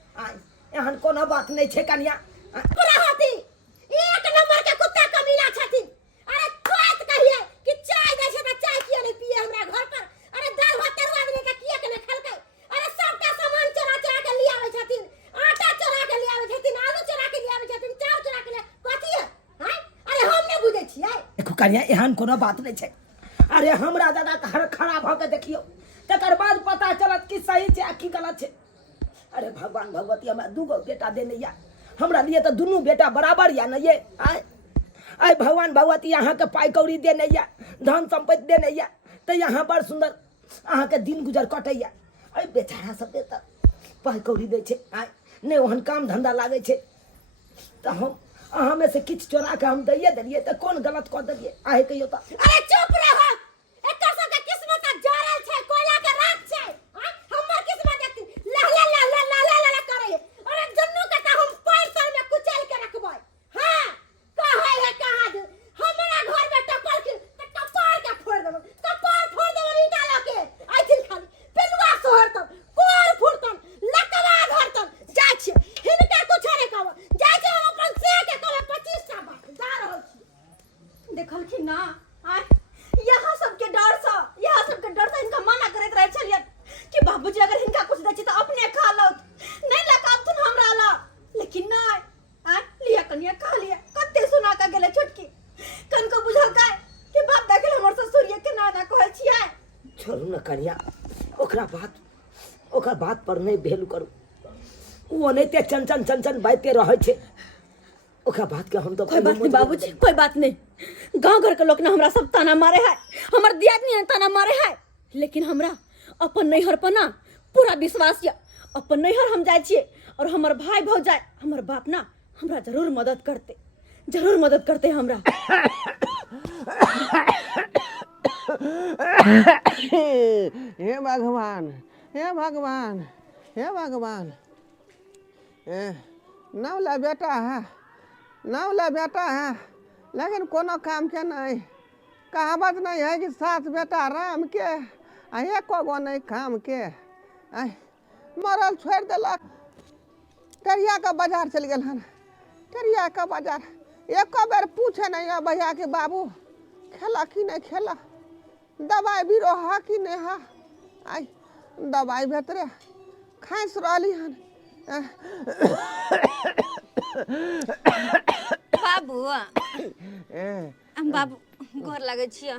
एहन कोनो बात नहीं छै कन्या पूरा होती एक नंबर के कुत्ता कमीना छथिन अरे खोत कहिए कि चाय दै छै त चाय किया नहीं पिए हमरा घर पर अरे दाल भात तरुआ दे के किया के नहीं खलकै अरे सबटा सामान चोरा चोरा के ले आवे छथिन आटा चोरा के ले आवे छथिन आलू चोरा के ले आवे छथिन चाउर चोरा के ले कथी है हैं अरे हम नहीं बुझै छियै देखो कन्या एहन कोनो बात नहीं छै अरे हमरा दादा के हर खड़ा भ के देखियो तकर बाद पता चलत कि सही छै आ कि गलत छै अरे भगवान भगवती हमरा दूगो बेटा देने या हमरा लिए तो दुनू बेटा बराबर या न ये आय भगवान भगवती अहाँ के पाई कौड़ी देने या धन संपत्ति देने या तो यहाँ बड़ सुंदर अहाँ के दिन गुजर कटैया अरे बेचारा सब तो पाई कौड़ी दै छै आय नहीं ओहन काम धंधा लागे छै तो हम अहाँ में से किछ चोरा के हम दैये देलिए तो कौन गलत कऽ देलिए आहे कहियो तो अरे चुप रहो एकर सबके किस्मत जरल छै कोयला के राख छै हैं हमर किस्मत देखती ला ला ला ला ला ला ला करे अरे जन्नू के त हम पैर सर में कुचल के रखबै हां कहै है कहां दे हमरा घर में टपल के कपार के फोड़ देबो कपार फोड़ देबो ईटा लके आइथिन खाली पेलुआ सोहर त कोर फुरतन लकवा धरतन जाय छै हिनका कुछ नहीं कहब जाय छै हम अपन से के कहब 25 टा बात जा रहल छी देखलखिन ना आय यहाँ सबके डर से इनका मना करैत रहे छलियन कि बाबूजी अगर इनका कुछ दै छी तो अपने खा लो नहीं लगाबथुन हमरा ला लेकिन नहीं आय लिया कनिया खा लिया कते सुना का गेले छोटकी कनको बुझल काय कि बाप देखल हमर ससुर ये केना ना कहै छियै छोड़ू न कन्या ओकर बात पर नहीं भेलू करू ओ ओनाहिते चंचन बाइते रहै छै ओकरा बात के हम तो कोई बात नहीं बाबूजी, कोई बात नहीं। गांव घर के लोग ना हमरा सब ताना मारे है, हमर दियादनी ताना मारे है, लेकिन हमरा अपन नैहर पर ना पूरा विश्वास है। अपन नैहर हम जाय छियै और हमर भाई भौजाई हमर बाप ना हमरा जरूर मदद करते हमरा। हे भगवान, हे भगवान, हे भगवान। नौला बेटा है, नौला बेटा है, लेकिन कोनो काम के नहीं। कहावत नहीं है कि 7 बेटा राम के आ एको गो नहीं काम के। मरल छोड़ दिलक, टेरिया का बाजार चल गए हन। टेरिया का बाजार एको बेर पूछे नहीं है भैया के बाबू खेला कि नहीं खेला, दवाई बीरो हा कि नहीं हा। आई दवाई भेतरे खाइस रही हन। बाबू बाबू गोर लगे छियै।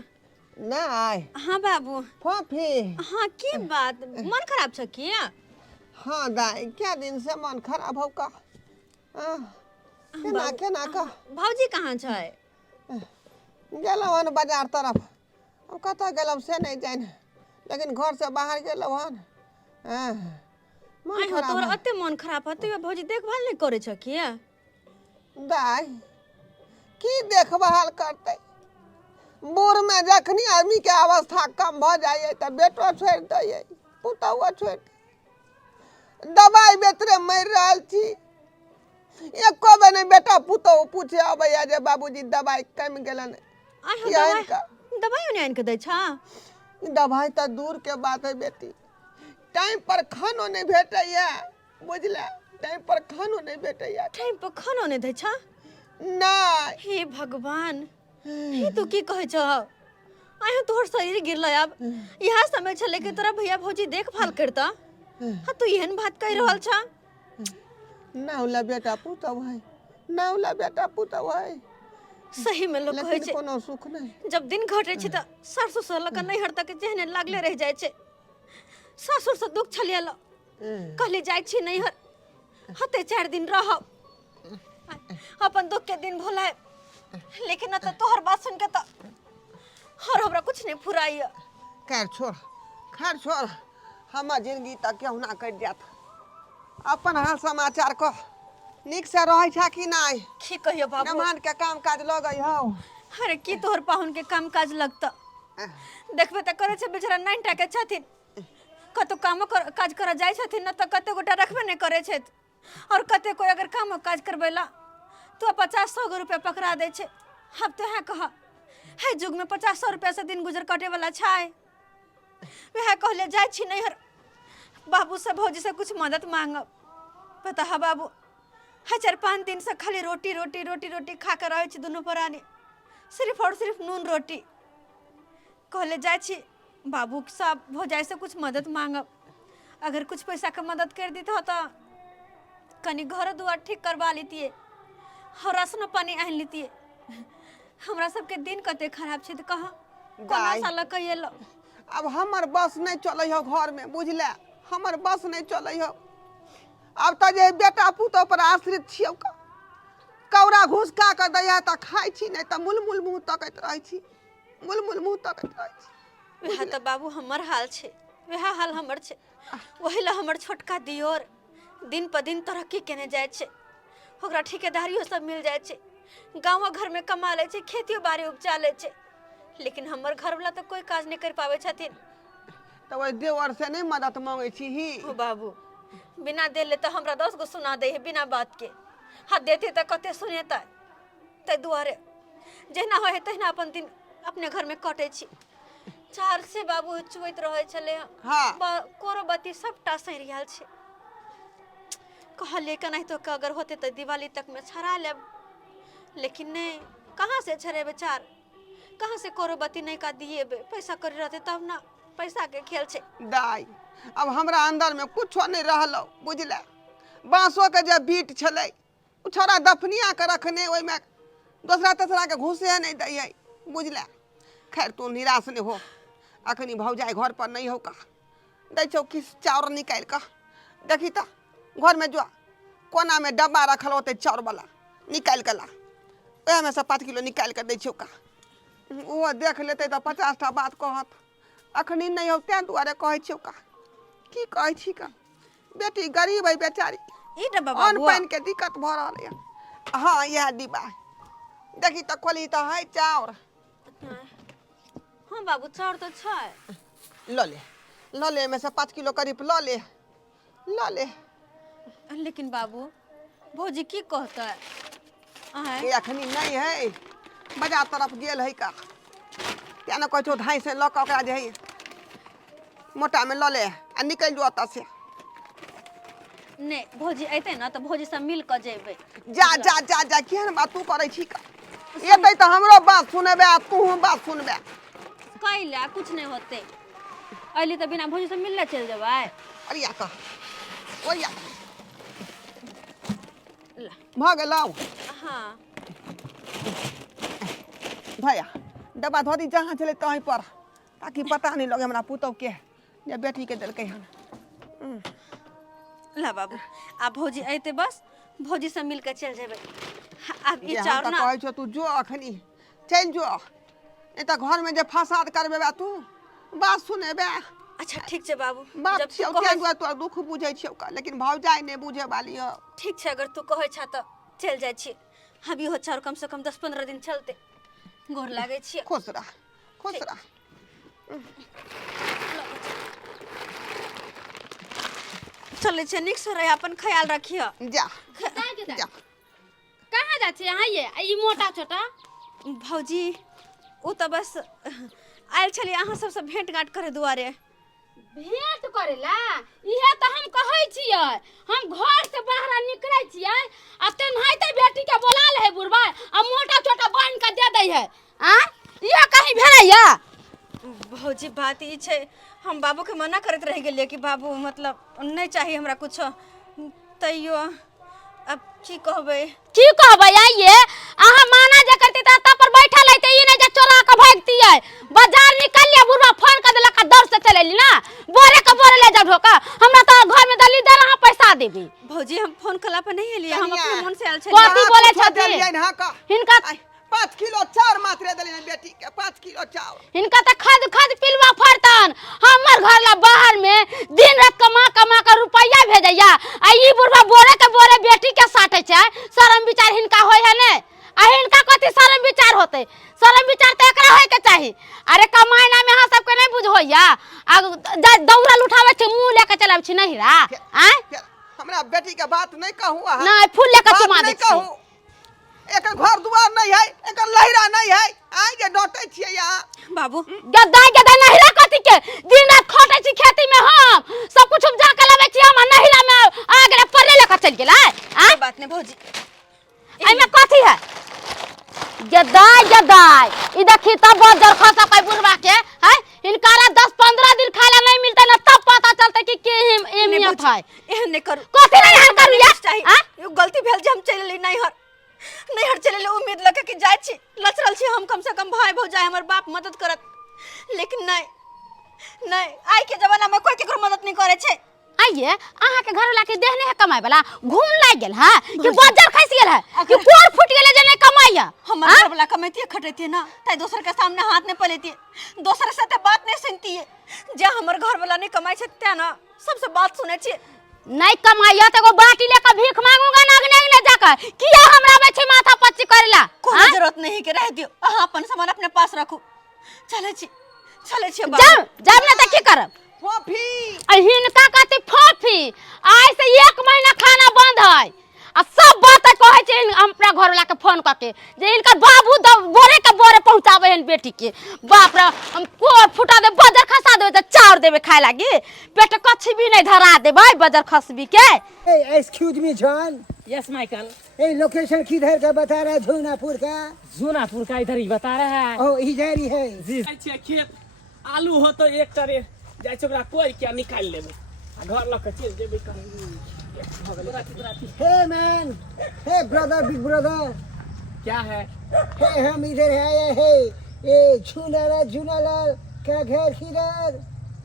नहीं हाँ बाबू। फोफी। हाँ की बात, मन खराब छ की? हाँ दाई, क्या दिन से मन खराब हो का? केना केना का? भौजी कहाँ छै? गेलौ हन बाजार तरफ। हम कतऽ गेलौ से नहीं जान, लेकिन घर से बाहर गेलौ हन। मन तोहर खराब अते मन खराब है, भौजी देखभाल नहीं करे छ की? दाई की देखभाल करते? बूढ़ में जखनी आदमी के अवस्था कम भ जाए तो बेटो छोड़ दिए, पुतहुओ छोड़। दवाई बेतरे मर रहल छी, एको बेर नहीं बेटा पुतहु पूछे अबैया जे बाबूजी दवाई कम गेलन। दवाई उन्हें आन के दै छ? दवाई तो दूर के बात है बेटी, टाइम पर खानो नहीं भेटैया, बुझला? टाइम पर खानो नहीं भेटैया। टाइम पर खानो नहीं दै छ? नहीं। हे भगवान, हे तू की कहे छ? आयो तोहर शरीर गिरल अब, यह समय छले के तोरा भैया भौजी देखभाल करता। हाँ तू एहन बात कह रहल छ? नौला बेटा पुतहु है, नौला बेटा पुतहु है। सही में लोग कहे लेकिन छै कोनो सुख नहीं। जब दिन घटे छै त सासुर से लक नैहर तक जेहने लागले रह जाय छै। सासुर से दुख छलियल, कहले जाय छी नैहर, हते 4 दिन रहब, अपन दुख के दिन भुलाए। लेकिन न त तोहर बात सुन के त और हमरा कुछ नहीं फुराई। खैर छोड़, हमार जिंदगी तक केहू ना कट जात। अपन हाल समाचार कह, निक से रहे छा कि नहीं? की कहियो बाबू, नमान के काम काज लगई हो। अरे की तोहर पाहुन के काम काज लगता? देखबे त करे छै बेचारा 9 टा के छथिन, कतो काम काज कर जाय छथिन न त कते गोटा रखबे नहीं करे छै, और कते कोई अगर काम काज करबेला तो 50-100 रुपया पकड़ा दे छे। अब तो है कहा है जुग में 50-100 रुपया से दिन गुजर कटे वाला छै। वह कहले जाय छी नैहर, बाबू से भौजी से कुछ मदद मांगब। पता है बाबू, है 4-5 दिन से खाली रोटी खा कर रहे छी दोनों प्राणी, सिर्फ और सिर्फ नून रोटी। कहले जाय छी बाबू सब भौजाई से कुछ मदद मांगब, अगर कुछ पैसा का मदद कर दी तो कनी घर दुआर ठीक करवा लेतिए और राशन पानी आन लेतिए। हमरा सबके दिन कते खराब छै त कहा कोना साल कइलो। अब हमर बस नहीं चले हो घर में, बुझला? हमर बस नहीं चले हो। अब तो जे बेटा पुतहु पर आश्रित छियौ, कौड़ा घूस खा के दैया त खाई छी, नहीं त मुलमुल मुंह तकैत रहै छी, मुलमुल मुंह तकैत रहै छी। वह तो बाबू हमर हाल छे, वह हाल हमर छे। वही ला हमर छोटका दियोर दिन पर दिन तरक्की केने जाय छे, ओकरा ठेकेदारियो सब मिल जाय छे, गाँव घर में कमा ले छे, खेतियो बाड़ी उपजा ले छे। लेकिन हमर घर वाला तो कोई काज नहीं कर पावे छथिन। तो वही देवर से नहीं मदद मांगे छी ही? ओ बाबू, बिना देले तो हमरा 10 गो सुना दे है बिना बात के। हाथ देते तो कते सुनेता, ते दुआरे जहना होय तहना अपन दिन अपने घर में कटे छी। 4 से बाबू चुवैत रहे छले। हाँ। कोरो बत्ती सबटा सरियाल छे। कहले कनाहि तो अगर होते तो दिवाली तक में छरा लेब, लेकिन नहीं, कहाँ से छरे बेचार, कहाँ से कोरो बत्ती नहीं का दिए बे, पैसा कर रहते तब ना, पैसा के खेल छे। दाई अब हमरा अंदर में कुछ नहीं रहलो, बुझला? बांसो के जब बीट छले, उ छोरा दफनिया के रखने, ओइ में दूसरा तेसरा के घुसे नहीं दै, बुझला? खैर तू निराश नहीं हो, अखनी भौजाई घर पर नहीं हो का, दै छौ किस चाउर निकाल का, देखी तो घर में जो कोना में डब्बा रखल होते चाउर वाला, निकाल के ला ओहे में से 5 किलो निकाल के दै छियौ का वो देख लेते तो 50 टा बात कहत अखनी नहीं हो तें दुआरे कहै छियौ का की कहै छी का बेटी गरीब है बेचारी ई डब्बा अन्न बाबू पानि के दिक्कत भ रहल है हाँ यह डिब्बा देखी तो खोली तो है चाउर हाँ बाबू चाउर तो छै ल ले में से 5 किलो करीब ल ले लेकिन बाबू भौजी की कहता है ये अखनी नहीं है बाजार तरफ गेल है का क्या ना कहै धाई से लऽ कऽ ओकरा जे है मोटा में ल ले आ निकल जो ओतऽ से नहीं भौजी अइते ना तो भौजी से मिल कर जेबै जा जा जा जा केहन बात तू करै छी का एतै तो हमरो बात सुनेबे आ तू बात सुनबे कैला कुछ नहीं होते अली तो बिना भौजी से मिलने चल जेबै अरे या का ओया ला भ गेलौ हाँ भैया डब्बा धो दी जहाँ चले तहीं पर ताकि पता नहीं लगे हमरा पुतौ के या बेटी के देलकै हन ला बाबू आप भौजी अइते बस भौजी से मिल के चल जेबै अब ई ये चाउर हम ना कहै छौ तू जो अखनी चल जो नहीं तो घर में जे फसाद करबे बा तू बात सुनेबे अच्छा ठीक छै बाबू बात जब छियौ तू के कहै तोरा दुख बुझै छियौ का लेकिन भौजाई नहीं बुझे वाली हो ठीक छै अगर तू कहै छ त चल जाइ छी हम इहो चाउर कम से कम 10-15 दिन चलते गोर लागै छी खुश रह चले छै नीक से रह अपन ख्याल रखियो जा जा कहाँ जा छियै अहाँ ये ई मोटा छोटा भौजी ओ तो बस आयल छली अहाँ सबसे भेंट घाट करे दुआरे भेंट करेला इहे तो हम कहै छियै हम घर से बाहर निकलै छियै आ तेनाहिते बेटी के बोला ले है बुढ़बा आ मोटा छोटा बांध के दे दै है आ ये कहीं भेलैया भौजी बात ई छै हम बाबू के मना करत रह गेलिए कि बाबू मतलब नहीं चाहिए हमरा कुछ तैयो अब की कहबै आइए अहाँ माना जे करती त ता पर बैठल है त ई नहीं जे चोरा के भागती है बाजार निकलिए बुढ़बा फोन कर देलक दौड़ से चलेली ना बोरे ले जा ढोका हमरा तो घर में दली दे रहा पैसा देबी भौजी हम फोन कला पर नहीं एलिए हम अपने मन से आयल छली कथी बोले छथि हिनका 5 किलो चाउर मात्र देलिए बेटी के 5 किलो चाउर इनका तो खद पिलवा फरतन हमर घर ला बाहर में दिन रात कमा के रुपया भेजैया आ ई बुढ़वा बोरे बेटी के साटे छै शरम विचार हिनका होय है ने आ हिनका कथी शरम विचार होते शरम विचार तो एकरा होय के चाही अरे कमाइना में हां सबके नहीं बुझ होइया आ दौड़ल उठावे छै मुंह लेके चलावे छै नहिरा आ हमरा बेटी के बात नहीं कहू नहीं फूल लेके चुमा दे छी एक घर दुआर नहीं है एक लहिरा नहीं है आई जे डटे छियै यहाँ बाबू गद्दा नहिरा कथी के दिन रात खटै छी खेती में हम सब कुछ उपजा के लाबै छी हम नहिरा में आगरे परे लेके चल गेलै आ बात नहीं भौजी एमे कथी है गदाई ई देखी तब बजर खसा कोई बुढ़वा के है इनकारा 10-15 दिन खाला नहीं मिलता ना तब पता चलता कि के एमियत है एहन नहीं करू कथी नहीं हर करू या यो गलती भेल जे हम चलली नहीं हर चलले उम्मीद लगे कि जाय छी लचरल छी हम कम से कम भाई भौजाई हमर बाप मदद करत लेकिन नहीं आई के जमाना में कोई केकरो मदद नहीं करे छै आइए अहाँ के घर वाला के देहने है कमाई वाला घूम लाग गेल है कि बाजार खस गेल है कि कोर फुट गेल जे नहीं कमाइया हमर घर वाला कमाइती खटैती ना ताई दोसर के सामने हाथ नहीं पलेती दोसर से ते बात नहीं सुनती जे हमर घर वाला नहीं कमाई छै त ना सबसे बात सुनै छी नहीं कमाइया तो बाटी लेकर भीख मांगूंगा ना नहीं जाकर किया हमरा बैठे माथा पच्ची करेला कोई जरूरत नहीं के रह दियो अहाँ अपन सामान अपने पास रखू चले छी जब ना त की करब फोफी हिनका कहते फोफी आज से 1 महीना खाना बंद है आ सब बात कहै छै अपना घर वाला के फोन करके जे इनका बाबू बोरे के बोरे पहुंचावे हन बेटी के बाप रे हम कोर फुटा दे बाजार खसा दे त चाउर देबे खाए लागी पेट कछ भी नहीं धरा देबै बाजार खसबी के excuse me John yes Michael ये लोकेशन किधर का बता रहा है जूनापुर का इधर ही बता रहा है ओ इधर ही है जी खेत आलू हो तो एक टरे जाय छै ओकरा कोइ क्या निकाल लेबै आ घर लक चल जेबै हे मैन हे ब्रदर बिग ब्रदर क्या है हे हम इधर आए हैं ये झूलालाल का घर किधर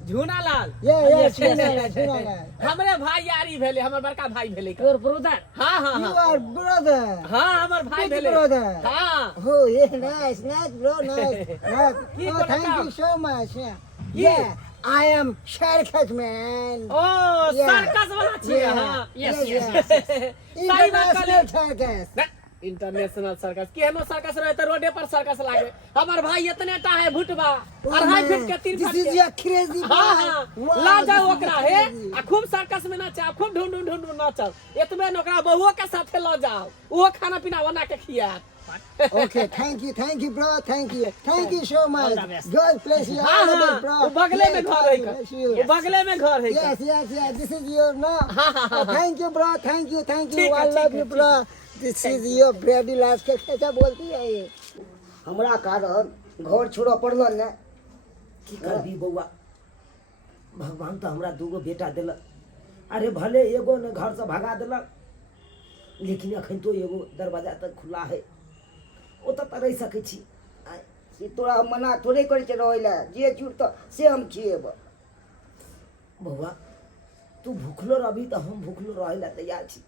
झूनालाल Yes, Jhunalal. हमरे भाई यारी भेले हमर बड़का भाई भेले तोर ब्रदर हाँ हाँ You हाँ are brother. हाँ हमर भाई Big भेले brother. हाँ Oh, yeah, nice, bro, nice. Keep Oh, on thank account. you so much. Yeah, I am Sharkat man. ओ Yeah. सर्कस वाला छिए Yeah. हाँ Yes, Yes, yes. yes, सही बात International कहले circus. इंटरनेशनल सर्कस केहनो सर्कस रहे तो रोडे पर सर्कस लागे हमर भाई इतने टा है भुटबा Oh, 2.5 man. फीट के 3 This फीट is के your crazy हाँ boy. हाँ Wow, ला this जाओ is ओकरा your हे crazy. आ खूब सर्कस में नाचा खूब ढूंढ ढूंढ नाचल एतबे न ओकरा बहुओ के साथे ल जाओ वो खाना पीना बना के खिया Okay, thank you, bro. Thank you so much. the best. God bless you. हाँ All the हाँ best, bro. वो बगले में Yes, घर है God bless का you. वो बगले में घर है का Yes. This is your no. हाँ। Thank you, bro. Thank you. ठीक है, I love ठीक you, है, bro. This is your bready last के कैसा बोलती है ये? हमरा कारण घर छोड़ो पड़लो ने। की करबी बउआ भगवान तो हमरा दूगो बेटा देलक अरे भले एगो ने घर से भगा देलक लेकिन अखन तो एगो दरवाजा तक खुला है ओ तो रह सकै छी से तोरा हम मना थोड़े करे छै रहै ला जे चूर तो से हम खिएब बउआ तू भूखलो रहबी तो हम भूखलो रहे ला तैयार छी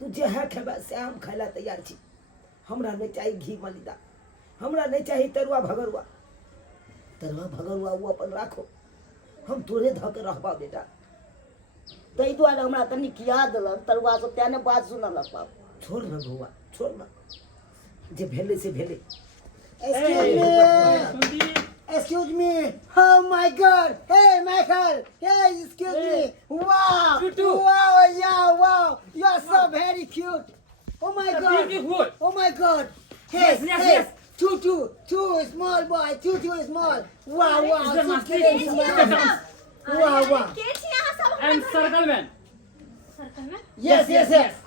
तू जेहे खेबे से हम खाय ला तैयार छी हमरा नहीं चाहिए घी मलिदा हमरा नहीं चाहिए तरुआ भगरुआ वो अपन राखो हम तोरे ध के रहबा बेटा ताहि दुआरे हमरा तनी किया देलक तरुआ से तेने बात सुनल बाप छोड़ ना बउआ छोड़ ना जे भेले से भेले Excuse me. Oh my God. Hey, Michael. Hey, excuse me. Wow. Wow, yeah, wow. You are so very cute. Oh my God. Oh my God. Hey, hey. Two small boy. Two small. Wow. So crazy, man. Wow. के छी अहाँ सब I am circle man. Yes.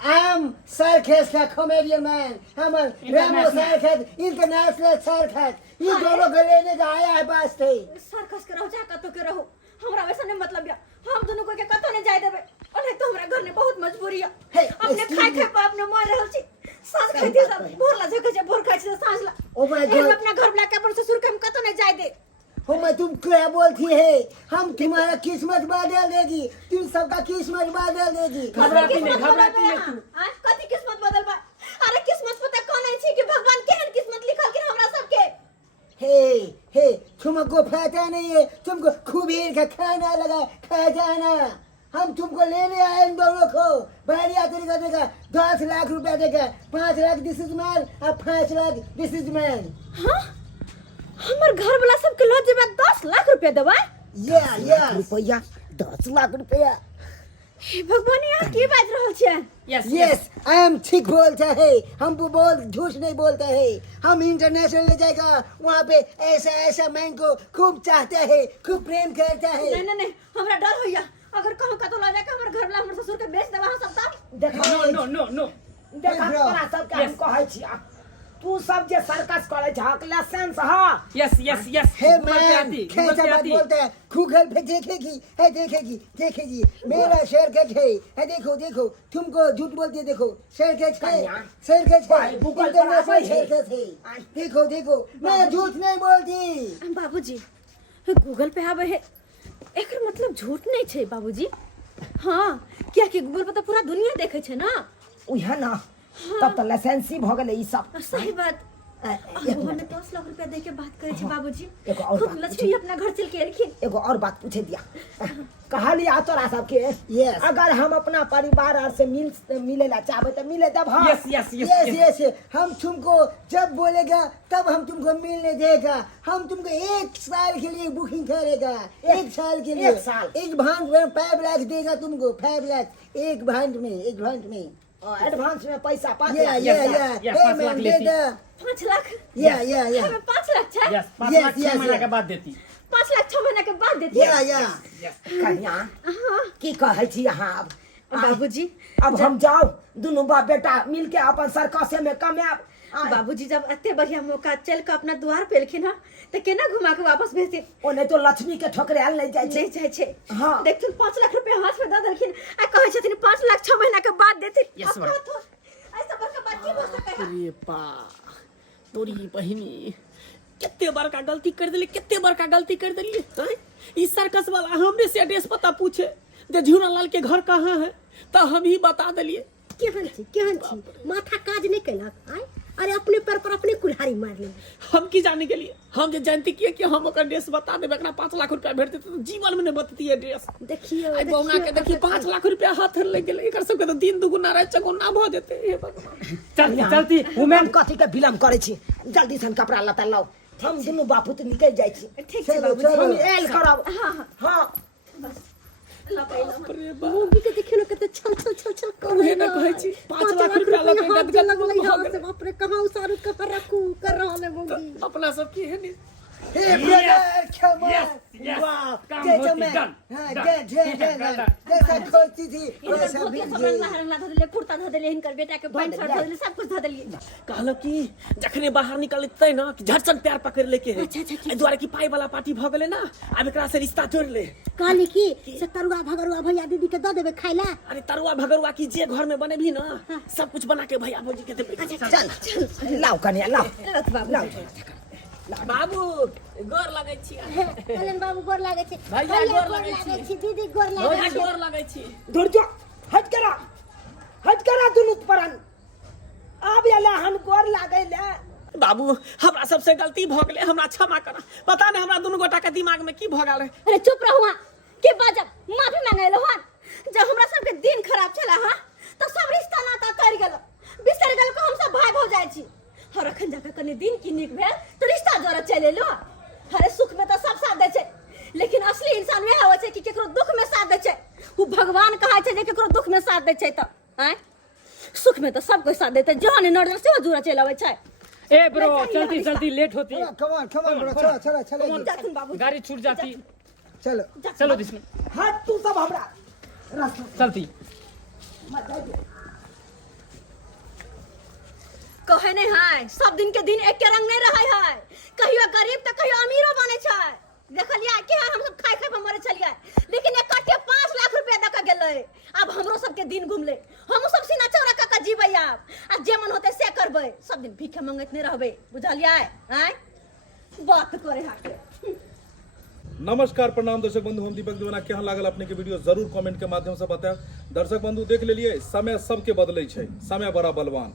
I am circus का comedian man. हम Ramo circus, international circus. ये दोनों को लेने का आया है बात थे. सर्कस के रहो चाहे कतो के रहो हमरा वैसा नहीं मतलब या हम दोनों को के कतो नहीं जाय देबे ओने तो हमरा घर में बहुत मजबूरी है Hey, अपने excuse खाए me. खाए पे अपने मर रहल छी सांस खाती सब भोर ला जके जे भोर खाई छी सांस ला Oh my हम God. अपना घर बुला के अपन ससुर के हम कतो नहीं जाय दे हो मैं तुम क्या बोलती है हम तुम्हारा किस्मत बदल देगी तुम सबका किस्मत बदल देगी घबराती नहीं तू आज कथी किस्मत बदल बा अरे किस्मत पता कौन है छी कि भगवान केहन किस्मत लिखल कि हमरा सबके हे तुमको पता नहीं है तुमको खूबीर का खाना लगा खा जाना हम तुमको लेने आए इन दोनों को बढ़िया तरीका देगा 10 लाख रुपया देगा 5 लाख दिस इज मैन और 5 लाख दिस इज मैन हां हमर घर वाला सबके लॉज में 10 लाख रुपया देबा या रुपया 10 लाख रुपया हे भगवान यार की बात रहल छै यस आई एम ठीक बोलता है हम बोल झूठ नहीं बोलता है हम इंटरनेशनल ले जाएगा वहाँ पे ऐसा मैन को खूब चाहता है खूब प्रेम करता है नहीं हमरा डर होइया अगर कहूं का तो ला जाके हमर घर वाला हमर ससुर के बेच देबा हम सब तब देखा No. देखा bro. तोरा सबके हम कहै छी तू सब जे सर्कस करे छहक लाइसेंस हाँ Yes. हे मैन कैसा बात बोलता है गूगल पे देखेगी मेरा शर्कत है देखो तुमको झूठ बोलती है देखो शर्कत है Google पर इंटरनेशनल आबै है। शर्कत है देखो मैं झूठ नहीं बोलती बाबूजी गूगल पे आवे है एकर मतलब झूठ नहीं छै बाबूजी हां क्या कि गूगल पे तो पूरा दुनिया देखे छै ना उहे ना तब तो लाइसेंसी भ गेलै ई सब सही बात एक हमने मिनट 10 लाख रुपया दे के बात करे छै बाबूजी एगो और खुद बात लक्ष्मी अपना घर चल के एलखिन एगो और बात पूछे दिया कहलिया तोरा सबके Yes. अगर हम अपना परिवार आर से मिले ला चाहबे तो मिले तब हाँ यस हम तुमको जब बोलेगा तब हम तुमको मिलने देगा हम तुमको 1 साल के लिए बुकिंग करेगा 1 साल के लिए 1 साल। एक भांड में 5 लाख देगा तुमको 5 लाख एक भांड में एडवांस में पैसा 5 या yes, 5 लाख लेती। देगा 5 लाख या हमें 5 लाख छै Yes. 5 Yes, लाख yes, 6 महीना yes. के बाद देती 5 लाख 6 महीना के बाद देती या कन्या की कहै छी अहाँ अब बाबूजी अब हम जाओ दुनू बाप बेटा मिलके अपन सर्कसे में कमाब बाबूजी जब एते बढ़िया मौका चल के अपना द्वार पे एलखिन ह त केना घुमा के वापस भेजते ओ नहीं तो लक्ष्मी के ठोकराल नहीं जाय छै नहीं जाय छै हाँ। देखथुन 5 लाख रुपया हाथ में दे देलखिन आ कहै छथिन 5 लाख 6 महीना के बाद देथिन Yes, madam. ऐसा बड़का बात की हो सकै है अरे बा तोरी बहिनी कितने बड़का गलती कर दिली, कितने बड़का गलती कर दिली। हैं? इस सर्कस वाला हमरे से एड्रेस पता पूछे जे झूना लाल के घर कहाँ है, तो हम ही बता दिलिए। केहन छी माथा काज नहीं कैलक आय अरे अपने पैर पर अपने कुल्हाड़ी मार ले। हम की जाने के लिए, हम जे जानती किए कि हम ओकर एड्रेस बता देबे, एकरा 5 लाख रुपया भेट देते तो जीवन में नहीं बतती एड्रेस। देखिए आई बौना के देखिए 5 लाख रुपया हाथ ले गेले, एकर सबके तो दिन दुगुना रात चगुना भ जेते। हे भगवान, चलती वुमेन कथी के विलम्ब करे छी, जल्दी सन कपड़ा लता लाओ, हम दुनू बापू तो निकल जाय छी। ठीक छै चलो, बाबूजी। चलो। हम एल करब। हाँ हाँ अरे बाप मोगी के देखियो ना कते छल उहे ना कहै छी, 5 लाख रुपया लगे गदगद लगलै भ हाथ से गेलै। बाप रे कहां उसारू कहां रखू कर रहल है मोगी। अपना सब की है नी। Hey, brother, come on. yes. Wow, Come, gentlemen. done, हाँ, done. gentlemen. जैसा खोजती थी वैसा सब मिल रंगला गई। रंगला धऽ देलिए, कुर्ता धऽ देलिए, हिनकर बेटा के पैंट शर्ट धऽ देलिए, सब कुछ धऽ देलिए। कहलो कि जखने बाहर निकलते ना कि झटसन प्यार पकड़ लेके है। एहि द्वारे कि पाई वाला पार्टी भ गेले ना, अब एकरा से रिश्ता जोड़ ले। कहली की से तरुआ भगरुआ भैया दीदी के द देबे खाइ ला। अरे तरुआ भगरुआ की जे घर में बने भी ना, सब कुछ बना के भैया भौजी के देबे। चल लाओ कन्या लाओ लाओ। बाबू गोर लगै छी, कलन बाबू गोर लागे छै, भैया गोर लगै छी, दीदी गोर लागे भौजी छै। गोर लगै छी। दूर जा, हट करा दुनू परन। अब एला हन गोर लागे ले। बाबू हमरा सबसे गलती भ गेले, हमरा क्षमा करा। पता नहीं हमरा दुनू गोटा के दिमाग में की भ गेल है। अरे चुप रहुआ, के बाजब माफी मांगे लो हन। जब हमरा सबके दिन खराब चला हां तो सब रिश्ता नाता कर गेल, बिसर गेल को हम सब भाई हो जाय छी। और अखन जाके कने दिन की निक भेल तो रिश्ता जोड़ चले लो। अरे सुख में तो सब साथ दे छै, लेकिन असली इंसान वह होय छै कि केकरो दुख में साथ दे छै। वो भगवान कहा छै जे केकरो दुख में साथ दे छै त हैं, सुख में तो सब कोई साथ देते, जहां नजर से जुड़ा चल आवे छै। ए ब्रो चलती चलती लेट होती, Come on, bro. चलो। जाथुन बाबू, गाड़ी छूट जाती। चलो। चलो जिसमें हट तू सब हमरा चलती। कहे नहीं है सब दिन के दिन एक के रंग नहीं रहे है, कहियो गरीब तो कहियो अमीरो बने छै। देखलिए के हम सब खाइ खाइ मरे छलिए, लेकिन एकटे 5 लाख रुपया दक गेलै। अब हमरो सब के दिन घुमले, हम सब सीना चौड़ा क जीबै। अब जे मन होते से करबै, सब दिन भीखे मंगैत नहीं रहबै, बुझलिए हैं। बात करे हाके। नमस्कार प्रणाम दर्शक बंधु, हम दीपक दीवाना। केहन लागल अपने के वीडियो जरूर कमेंट के माध्यम से बताएब। दर्शक बंधु देख लेलिए, समय सबके बदलै छै, समय बड़ा बलवान।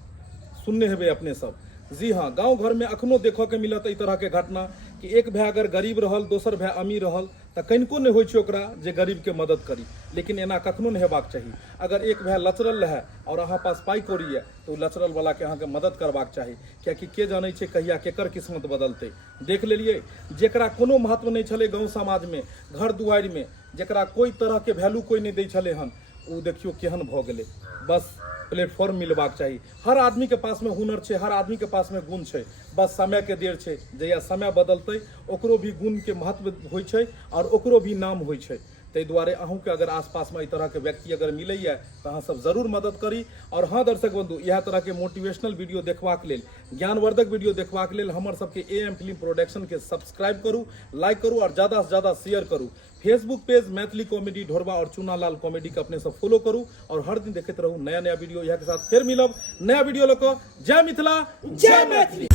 सुनने हेबे अपने सब। जी हाँ, गांव घर में अखनो देखो के मिलत ई तरह के घटना कि एक भाई अगर गरीब रहल, दोसर भाई अमीर रहल तो कनिको नहीं होइ छै ओकरा जे गरीब के मदद करी। लेकिन एना कखनो नहीं हेबाक चाही। अगर एक भाई लचरल रहे और अहाँ पास पाई कौड़ी है तो लचरल वाला के अहाँ के मदद करबाक चाही, कियाकि के जाने छै कहिया केकर किस्मत बदलते। देख लेलिए, जेकरा कोनो महत्व नहीं छले गाँव समाज में, घर दुआरि में, जेकरा कोई तरह के वैल्यू कोई नहीं दै छले हन, उ देखियो केहन भ गेले। बस प्लेटफॉर्म मिलबाक चाही। हर आदमी के पास में हुनर छै, हर आदमी के पास में गुण छै, बस समय के देर छै। जहिया समय बदलते ओकरो भी गुण के महत्व होइ छै और ओकरो भी नाम होइ छै। ताहि दुआरे अहूँ के अगर आसपास में एहि तरह के व्यक्ति अगर मिलैया तो अहाँ सब जरूर मदद करी। और हाँ दर्शक बंधु, यह तरह के मोटिवेशनल वीडियो देखबाक लेल, ज्ञानवर्धक वीडियो देखबाक लेल हमर सबके AM फिल्म प्रोडक्शन के सब्सक्राइब करू, लाइक करू और ज़्यादा से ज़्यादा शेयर करू। फेसबुक पेज मैथिली कॉमेडी ढोरबा और चूनालाल कॉमेडी के अपने सब फॉलो करू और हर दिन देखते रहू नया नया वीडियो। यह के साथ फिर मिलब नया वीडियो लेकर। जय मिथिला, जय मैथिली।